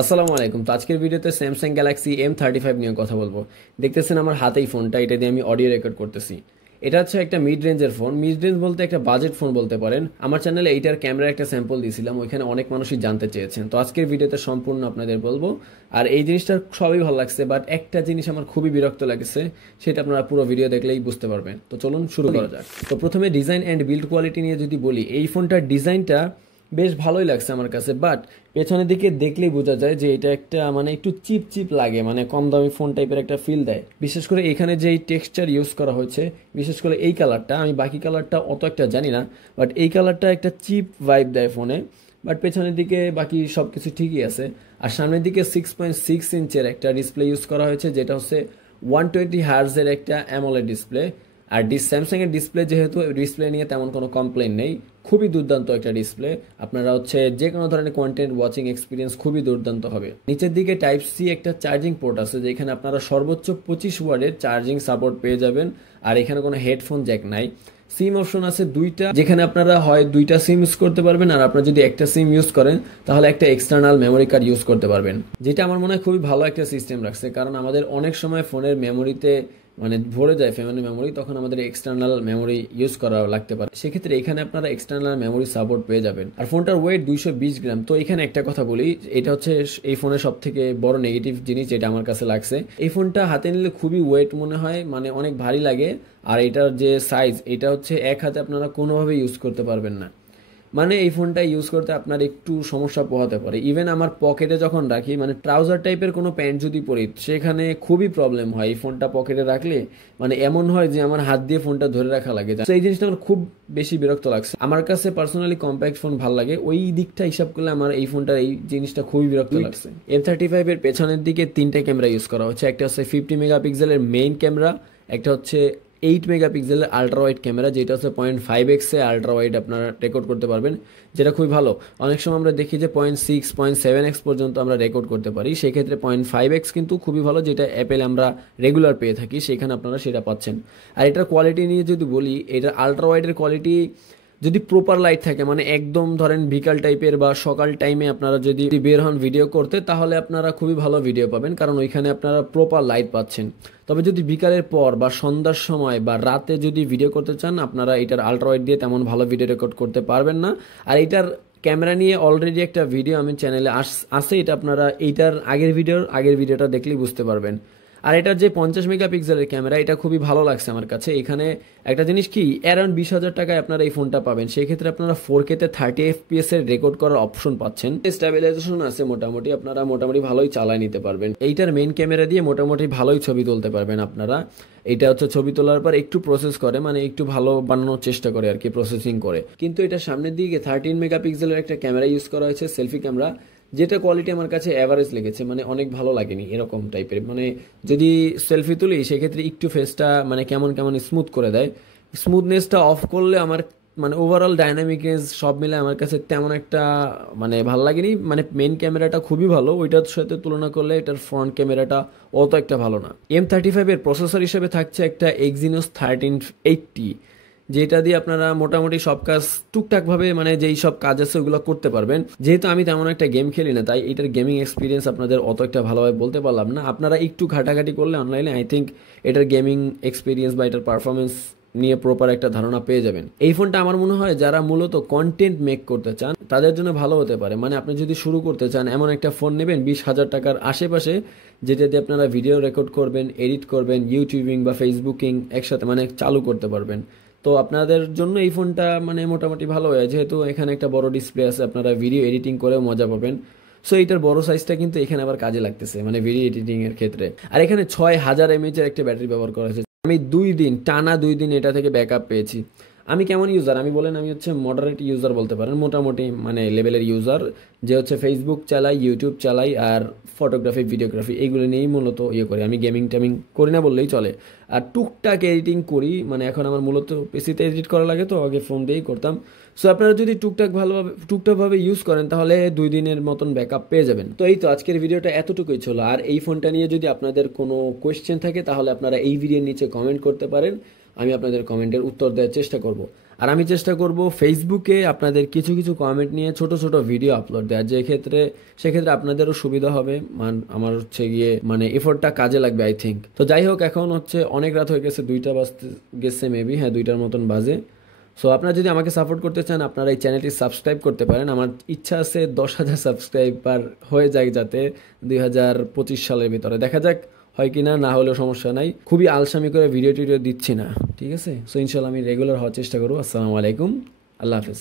আসসালামু আলাইকুম। তো আজকের ভিডিওতে স্যামসাং গ্যালাক্সি M35 নিয়ে কথা বলবো। দেখতেছেন আমার হাতেই ফোনটা, এটা দিয়ে আমি অডিও রেকর্ড করতেছি। এটা হচ্ছে একটা মিড রেঞ্জের ফোন। মিড রেঞ্জ বলতে একটা বাজেট ফোন বলতে পারেন। আমার চ্যানেলে এইটার ক্যামেরার একটা স্যাম্পল দিয়েছিলাম, ওইখানে অনেক মানুষই জানতে চেয়েছেন। তো আজকের ভিডিওতে সম্পূর্ণ আপনাদের বলবো। আর এই জিনিসটা সবই ভালো লাগছে, বাট একটা জিনিস আমার খুবই বিরক্ত লাগছে, সেটা আপনারা পুরো ভিডিও দেখলেই বুঝতে পারবেন। তো চলুন শুরু করা যাক। তো প্রথমে ডিজাইন অ্যান্ড বিল্ড কোয়ালিটি নিয়ে যদি বলি, এই ফোনটার ডিজাইনটা বেশ ভালোই লাগছে আমার কাছে, বাট পেছনের দিকে দেখলেই বোঝা যায় যে এটা একটা মানে একটু চিপ চিপ লাগে, মানে কম দামি ফোন টাইপের একটা ফিল দেয়। বিশেষ করে এখানে যে টেক্সচার ইউজ করা হয়েছে, বিশেষ করে এই কালারটা, আমি বাকি কালারটা অত একটা জানি না, বাট এই কালারটা একটা চিপ ভাইব দেয় ফোনে। বাট পেছনের দিকে বাকি সব কিছু ঠিকই আছে। আর সামনের দিকে 6.6 ইঞ্চের একটা ডিসপ্লে ইউজ করা হয়েছে, যেটা হচ্ছে 120 হার্জের একটা অ্যামোলেড ডিসপ্লে। আর স্যামসাং এর ডিসপ্লে, যেহেতু ডিসপ্লে নিয়ে তেমন কোনো কমপ্লেন নেই, খুবই দুর্দান্ত একটা ডিসপ্লে। আপনারা হচ্ছে যে কোনো ধরনের কন্টেন্ট ওয়াচিং এক্সপিরিয়েন্স খুবই দুর্দান্ত হবে। নিচের দিকে টাইপ সি একটা চার্জিং পোর্ট আছে, যেখানে আপনারা সর্বোচ্চ 25 ওয়াটের চার্জিং সাপোর্ট পেয়ে যাবেন। আর এখানে কোনো হেডফোন জ্যাক নাই। সিম অপশন আছে দুইটা, যেখানে আপনারা হয় দুইটা সিম ইউজ করতে পারবেন, আর আপনারা যদি একটা সিম ইউজ করেন তাহলে একটা এক্সটার্নাল মেমোরি কার্ড ইউজ করতে পারবেন, যেটা আমার মনে হয় খুবই ভালো একটা সিস্টেম রাখছে। কারণ আমাদের অনেক সময় ফোনের মেমোরিতে মানে ভরে যায় ফ্যামিলি মেমোরি, তখন আমাদের এক্সটার্নাল মেমোরি ইউজ করা লাগতে পারে। সেক্ষেত্রে এখানে আপনারা এক্সটার্নাল মেমোরি সাপোর্ট পেয়ে যাবেন। আর ফোনটার ওয়েট 220 গ্রাম। তো এখানে একটা কথা বলি, এটা হচ্ছে এই ফোনের সব থেকে বড় নেগেটিভ জিনিস যেটা আমার কাছে লাগছে। এই ফোনটা হাতে নিলে খুবই ওয়েট মনে হয়, মানে অনেক ভারী লাগে। আর এটার যে সাইজ, এটা হচ্ছে এক হাতে আপনারা কোনোভাবে ইউজ করতে পারবেন না। মানে এই ফোনটা ইউজ করতে আপনার একটু সমস্যা পোহাতে পারে। ইভেন আমার পকেটে যখন রাখি, মানে ট্রাউজার টাইপের কোনো প্যান্ট যদি পরি, সেখানে খুবই প্রবলেম হয় এই ফোনটা পকেটে রাখলে। মানে এমন হয় যে আমার হাত দিয়ে ফোনটা ধরে রাখা লাগে। তো এই জিনিসটা আমার খুব বেশি বিরক্ত লাগছে। আমার কাছে পার্সোনালি কম্প্যাক্ট ফোন ভালো লাগে, ওই দিকটা হিসাব করলে আমার এই ফোনটার এই জিনিসটা খুবই বিরক্ত লাগছে। M35 এর পেছনের দিকে তিনটা ক্যামেরা ইউজ করা হচ্ছে। একটা হচ্ছে 50 মেগাপিক্সেলের মেইন ক্যামেরা, একটা হচ্ছে 8 মেগাপিক্সেলের আল্ট্রা ওয়াইড ক্যামেরা, যেটা হচ্ছে 0.5x আল্ট্রা ওয়াইড আপনারা রেকর্ড করতে পারবেন, যেটা খুবই ভালো। অনেক সময় আমরা দেখি যে 0.6 0.7x পর্যন্ত আমরা রেকর্ড করতে পারি, সেক্ষেত্রে 0.5x কিন্তু খুবই ভালো, যেটা অ্যাপেল আমরা রেগুলার পেয়ে থাকি, সেখানে আপনারা সেটা পাচ্ছেন। আর এটার কোয়ালিটি নিয়ে যদি বলি, এটার আল্ট্রা ওয়াইডের কোয়ালিটি যদি প্রপার লাইট থাকে, মানে একদম ধরেন বিকাল টাইপের বা সকাল টাইমে আপনারা যদি বের হন ভিডিও করতে, তাহলে আপনারা খুবই ভালো ভিডিও পাবেন, কারণ ওইখানে আপনারা প্রপার লাইট পাচ্ছেন। তবে যদি বিকালের পর বা সন্ধ্যার সময় বা রাতে যদি ভিডিও করতে চান, আপনারা এটার আল্ট্রা ওয়াইড দিয়ে তেমন ভালো ভিডিও রেকর্ড করতে পারবেন না। আর এটার ক্যামেরা নিয়ে অলরেডি একটা ভিডিও আমি চ্যানেলে আসে, এটা আপনারা এইটার আগের ভিডিওটা দেখলেই বুঝতে পারবেন। আর এটার যে 50 মেগাপিক্সেলের ক্যামেরা, এটা খুবই ভালো লাগছে আমার কাছে। এখানে একটা জিনিস কি, অ্যারাউন্ড 20,000 টাকায় আপনারা এই ফোনটা পাবেন, সেই ক্ষেত্রে আপনারা 4K-তে 30 FPS এর রেকর্ড করার অপশন পাচ্ছেন। স্টেবিলাইজেশন আছে মোটামুটি, আপনারা মোটামুটি ভালোই চালায় নিতে পারবেন। এইটার মেইন ক্যামেরা দিয়ে মোটামুটি ভালোই ছবি তুলতে পারবেন আপনারা। এটা হচ্ছে ছবি তোলার পর একটু প্রসেস করে, মানে একটু ভালো বানানোর চেষ্টা করে আর কি, প্রসেসিং করে। কিন্তু এটা সামনের দিকে 13 মেগাপিক্সেলের একটা ক্যামেরা ইউজ করা হয়েছে, সেলফি ক্যামেরা, যেটা কোয়ালিটি আমার কাছে অ্যাভারেজ লেগেছে, মানে অনেক ভালো লাগেনি এরকম টাইপের। মানে যদি সেলফি তুলি, সেক্ষেত্রে একটু ফেসটা মানে কেমন কেমন স্মুথ করে দেয়। স্মুথনেসটা অফ করলে আমার মানে ওভারঅল ডাইনামিকনেস সব মিলে আমার কাছে তেমন একটা মানে ভালো লাগেনি। মানে মেইন ক্যামেরাটা খুবই ভালো, ওইটার সাথে তুলনা করলে এটার ফ্রন্ট ক্যামেরাটা অত একটা ভালো না। M35 এর প্রসেসর হিসেবে থাকছে একটা Exynos 1380, যেটা দিয়ে আপনারা মোটামুটি সব কাজ টুকটাকভাবে, মানে যেই সব কাজ আছে ওগুলো করতে পারবেন। যেহেতু আমি তেমন একটা গেম খেলি না, তাই এটার গেমিং এক্সপিরিয়েন্স আপনাদের অত একটা ভালোভাবে বলতে পারলাম না। আপনারা একটু ঘাটাঘাটি করলে অনলাইনে, আই থিঙ্ক এটার গেমিং এক্সপিরিয়েন্স বা এটার পারফরমেন্স নিয়ে প্রপার একটা ধারণা পেয়ে যাবেন। এই ফোনটা আমার মনে হয় যারা মূলত কন্টেন্ট মেক করতে চান তাদের জন্য ভালো হতে পারে। মানে আপনি যদি শুরু করতে চান, এমন একটা ফোন নেবেন 20,000 টাকার আশেপাশে, যেটা দিয়ে আপনারা ভিডিও রেকর্ড করবেন, এডিট করবেন, ইউটিউবিং বা ফেসবুকিং একসাথে মানে চালু করতে পারবেন। তো আপনাদের জন্য এই ফোনটা মানে মোটামুটি ভালো হয়, যেহেতু এখানে একটা বড় ডিসপ্লে আছে, আপনারা ভিডিও এডিটিং করেও মজা পাবেন। সো এইটার বড় সাইজটা কিন্তু এখানে আবার কাজে লাগতেছে, মানে ভিডিও এডিটিং এর ক্ষেত্রে। আর এখানে 6000 mAh এর একটা ব্যাটারি ব্যবহার করা হয়েছে। আমি 2 দিন টানা 2 দিন এটা থেকে ব্যাকআপ পেয়েছি। আমি কেমন ইউজার আমি বলেন, আমি হচ্ছে মডারেট ইউজার বলতে পারেন, মোটামুটি মানে লেভেলের ইউজার, যে হচ্ছে ফেসবুক চালাই, ইউটিউব চালাই, আর ফটোগ্রাফি ভিডিওগ্রাফি এইগুলো নিয়েই মূলত ইয়ে করি। আমি গেমিং টেমিং করি না বললেই চলে। আর টুকটাক এডিটিং করি, মানে এখন আমার মূলত পিসিতে এডিট করা লাগে, তো আগে ফোন দিয়েই করতাম। সো আপনারা যদি টুকটাকভাবে ইউজ করেন, তাহলে 2 দিনের মতন ব্যাকআপ পেয়ে যাবেন। তো এই তো আজকের ভিডিওটা এতটুকুই ছিল। আর এই ফোনটা নিয়ে যদি আপনাদের কোনো কোয়েশ্চেন থাকে, তাহলে আপনারা এই ভিডিওর নিচে কমেন্ট করতে পারেন। আমি আপনাদের কমেন্টের উত্তর দেওয়ার চেষ্টা করব। আর আমি চেষ্টা করব ফেসবুকে আপনাদের কিছু কিছু কমেন্ট নিয়ে ছোট ছোট ভিডিও আপলোড দেওয়ার, সেক্ষেত্রে আপনাদেরও সুবিধা হবে, আমার হচ্ছে গিয়ে মানে এফোর্টটা কাজে লাগবে আই থিঙ্ক। তো যাই হোক, এখন হচ্ছে অনেক রাত হয়ে গেছে, 2টা বাজতে গেছে মেবি, হ্যাঁ 2টার মতন বাজে। সো আপনারা যদি আমাকে সাপোর্ট করতে চান, আপনারা এই চ্যানেলটি সাবস্ক্রাইব করতে পারেন। আমার ইচ্ছা আছে 10,000 সাবস্ক্রাইবার হয়ে যায় যাতে 2025 সালের ভিতরে। দেখা যাক হয় কি না, না হলেও সমস্যা নাই। খুবই আলসামি করে ভিডিও টিডিও দিচ্ছি না, ঠিক আছে? সো ইনশাল্লাহ আমি রেগুলার হওয়ার চেষ্টা করবো। আসসালামু আলাইকুম, আল্লাহ হাফেজ।